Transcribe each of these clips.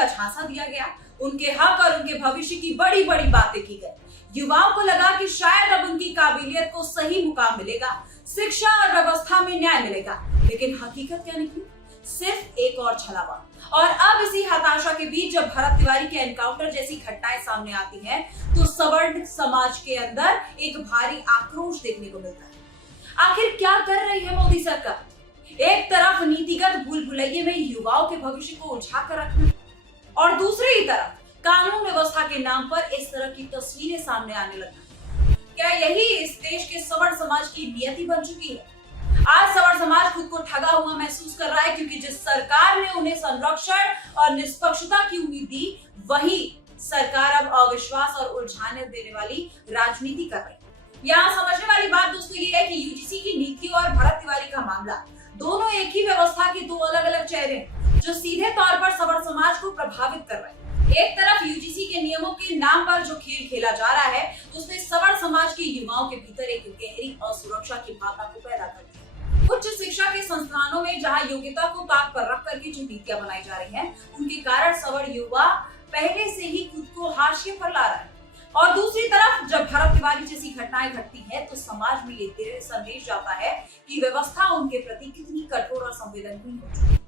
का झांसा दिया गया, उनके हक और उनके भविष्य की बड़ी बड़ी बातें की गई। युवाओं को लगा कि शायद अब उनकी काबिलियत को सही मुकाम मिलेगा, शिक्षा और व्यवस्था में न्याय मिलेगा, लेकिन हकीकत क्या निकली? सिर्फ एक और छलावा। और अब इसी हताशा के बीच जब भरत तिवारी के एनकाउंटर जैसी घटनाएं सामने आती हैं, तो सवर्ण समाज के अंदर एक भारी आक्रोश देखने को मिलता है। आखिर क्या कर रही है मोदी सरकार? एक तरफ नीतिगत भूल भुलैये में युवाओं के भविष्य को उलझा कर रखना, और दूसरी तरफ कानून व्यवस्था के नाम पर इस तरह की तस्वीरें सामने आने लगना। क्या यही इस देश के सवर्ण समाज की नियति बन चुकी है? आज सवर्ण समाज खुद को ठगा हुआ महसूस कर रहा है, क्योंकि जिस सरकार ने उन्हें संरक्षण और निष्पक्षता की उम्मीद दी, वही सरकार अब अविश्वास और उलझाने देने वाली राजनीति कर रही है। यहाँ समझने वाली बात दोस्तों ये है कि यूजीसी की नीतियों और भरत तिवारी का मामला दोनों एक ही व्यवस्था के दो अलग अलग चेहरे हैं, जो सीधे तौर पर सवर्ण समाज को प्रभावित कर रहे हैं। एक तरफ यूजीसी के नियमों के नाम पर जो खेल खेला जा रहा है, उसने सवर्ण समाज के युवाओं के भीतर एक गहरी असुरक्षा की भावना को पैदा कर दिया। उच्च शिक्षा के संस्थानों में जहां योग्यता को ताक पर रख करके जो नीतियां बनाई जा रही हैं, उनके कारण सवर्ण युवा पहले से ही खुद को हाशिए पर ला रहा है। और दूसरी तरफ जब भरत तिवारी जैसी घटनाएं घटती हैं, तो समाज में ये संदेश जाता है कि व्यवस्था उनके प्रति कितनी कठोर और संवेदनहीन हो चुकी है।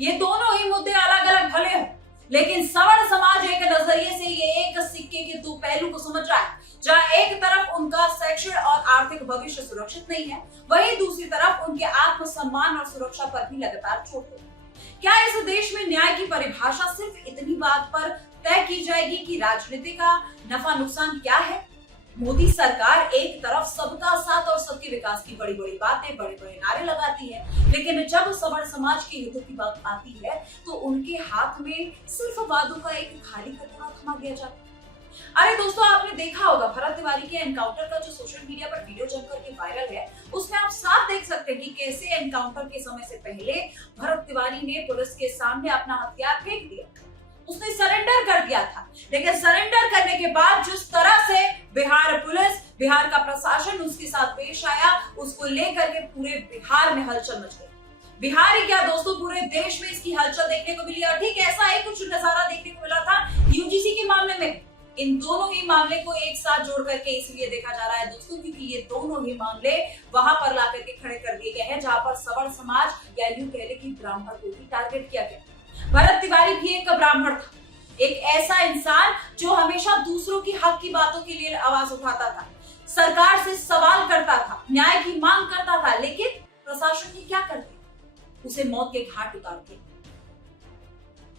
ये दोनों ही मुद्दे अलग अलग भले हों, लेकिन सवर्ण समाज एक नजरिए से ये एक सिक्के के दो पहलू को समझ रहा है। जहां एक तरफ उनका शैक्षणिक और आर्थिक भविष्य सुरक्षित नहीं है, वहीं दूसरी तरफ उनके आत्मसम्मान और सुरक्षा पर भी लगातार चोट होती है। क्या इस देश में न्याय की परिभाषा सिर्फ इतनी बात पर तय की जाएगी कि राजनीति का नफा नुकसान क्या है? मोदी सरकार एक तरफ सबका साथ और सबके विकास की बड़ी बड़ी बातें, बड़े बड़े नारे लगाती है, लेकिन जब सवर्ण समाज के हितों की बात आती है, तो उनके हाथ में सिर्फ वादों का एक खाली कटोरा थमा दिया जाता है। अरे दोस्तों, आपने देखा होगा भरत तिवारी के एनकाउंटर का जो सोशल मीडिया पर वीडियो जम करके वायरल है, उसमें आप साफ देख सकते हैं कि कैसे एनकाउंटर के समय से पहले भरत तिवारी ने पुलिस के सामने अपना हथियार फेंक दिया। उसने सरेंडर कर दिया था, लेकिन सरेंडर करने के बाद जिस तरह से बिहार पुलिस, बिहार का प्रशासन उसके साथ पेश आया, उसको लेकर के पूरे बिहार में हलचल मच गई। बिहार ही क्या दोस्तों, पूरे देश में इसकी हलचल देखने को मिली। और ठीक ऐसा ही कुछ नजारा देखने को मिला था यूजीसी के मामले में। इन दोनों ही मामले को एक साथ जोड़ करके इसलिए देखा जा रहा है दोस्तों, क्योंकि ये दोनों ही मामले वहां पर ला करके खड़े कर दिए गए हैं, जहां पर सवर्ण समाज या यूं कह ले कि ब्राह्मण को भी टारगेट किया गया। भरत तिवारी भी एक ब्राह्मण था, एक ऐसा इंसान जो हमेशा दूसरों की हक की बातों के लिए आवाज उठाता था, सरकार से सवाल करता था, न्याय की मांग करता था, लेकिन प्रशासन ने क्या कर दिया? उसे मौत के घाट उतार दिया।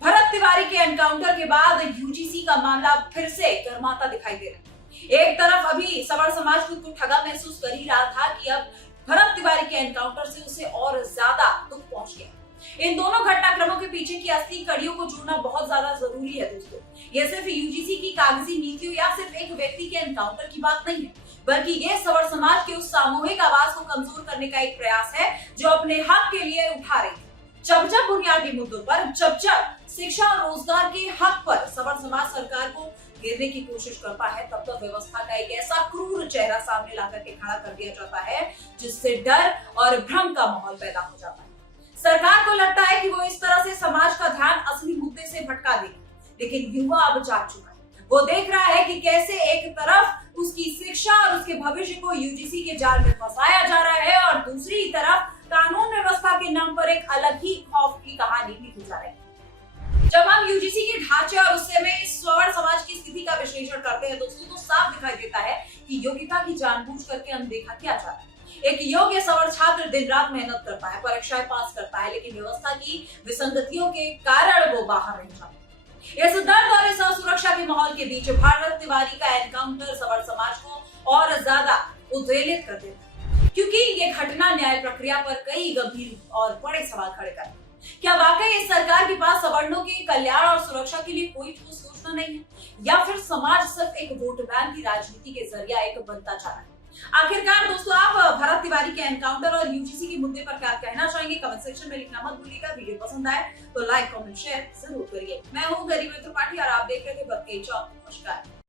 भरत तिवारी के एनकाउंटर के बाद यूजीसी का मामला फिर से गर्माता दिखाई दे रहा है। एक तरफ अभी सवर्ण समाज खुद को ठगा महसूस कर ही रहा था कि अब भरत तिवारी के एनकाउंटर से उसे और ज्यादा दुख पहुंच गया। इन दोनों घटनाक्रमों के पीछे की असली कड़ियों को जोड़ना बहुत ज्यादा जरूरी है दोस्तों। यह सिर्फ यूजीसी की कागजी नीतियों या सिर्फ एक व्यक्ति के एनकाउंटर की बात नहीं है, बल्कि ये सवर्ण समाज के उस सामूहिक आवाज को कमजोर करने का एक प्रयास है जो अपने हक के लिए उठा रही है। जब जब बुनियादी मुद्दों पर, जब जब शिक्षा और रोजगार के हक पर सवर्ण समाज सरकार को घेरने की कोशिश करता है, तब तक व्यवस्था का एक ऐसा क्रूर चेहरा सामने ला करके खड़ा कर दिया जाता है, जिससे डर और भ्रम का माहौल पैदा हो जाता है। सरकार को लगता है कि वो इस तरह से समाज का ध्यान असली मुद्दे से भटका देगी, लेकिन युवा अब जाग चुका है। वो देख रहा है कि कैसे एक तरफ उसकी शिक्षा और उसके भविष्य को यूजीसी के जाल में फंसाया जा रहा है, और दूसरी तरफ कानून व्यवस्था के नाम पर एक अलग ही खौफ की कहानी लिखी जा रही है। जब हम यूजीसी के ढांचे और उससे में सवर्ण समाज की स्थिति का विश्लेषण करते हैं दोस्तों, तो साफ दिखाई देता है कि योग्यता की जानबूझ करके अनदेखा किया जा रहा है। एक योग्य सवर्ण छात्र दिन रात मेहनत करता है, परीक्षाएं पास करता है, लेकिन व्यवस्था की विसंगतियों के कारण वो बाहर रह जाता है। इस दर्द और इस असुरक्षा के माहौल के बीच भरत तिवारी का एनकाउंटर सवर्ण समाज को और ज्यादा उद्वेलित कर देता है, क्योंकि ये घटना न्याय प्रक्रिया पर कई गंभीर और बड़े सवाल खड़े करती है। क्या वाकई इस सरकार के पास सवर्णों के कल्याण और सुरक्षा के लिए कोई ठोस योजना नहीं है, या फिर समाज सिर्फ एक वोट बैंक की राजनीति के जरिया एक बनता जा रहा है? आखिरकार दोस्तों, आप भरत तिवारी के एनकाउंटर और यूजीसी के मुद्दे पर क्या कहना चाहेंगे? कमेंट सेक्शन में लिखना मत भूलिएगा। वीडियो पसंद आए तो लाइक, कमेंट, शेयर जरूर करिए। मैं हूँ गरिमा त्रिपाठी और आप देख रहे थे बरके चौक। नमस्कार।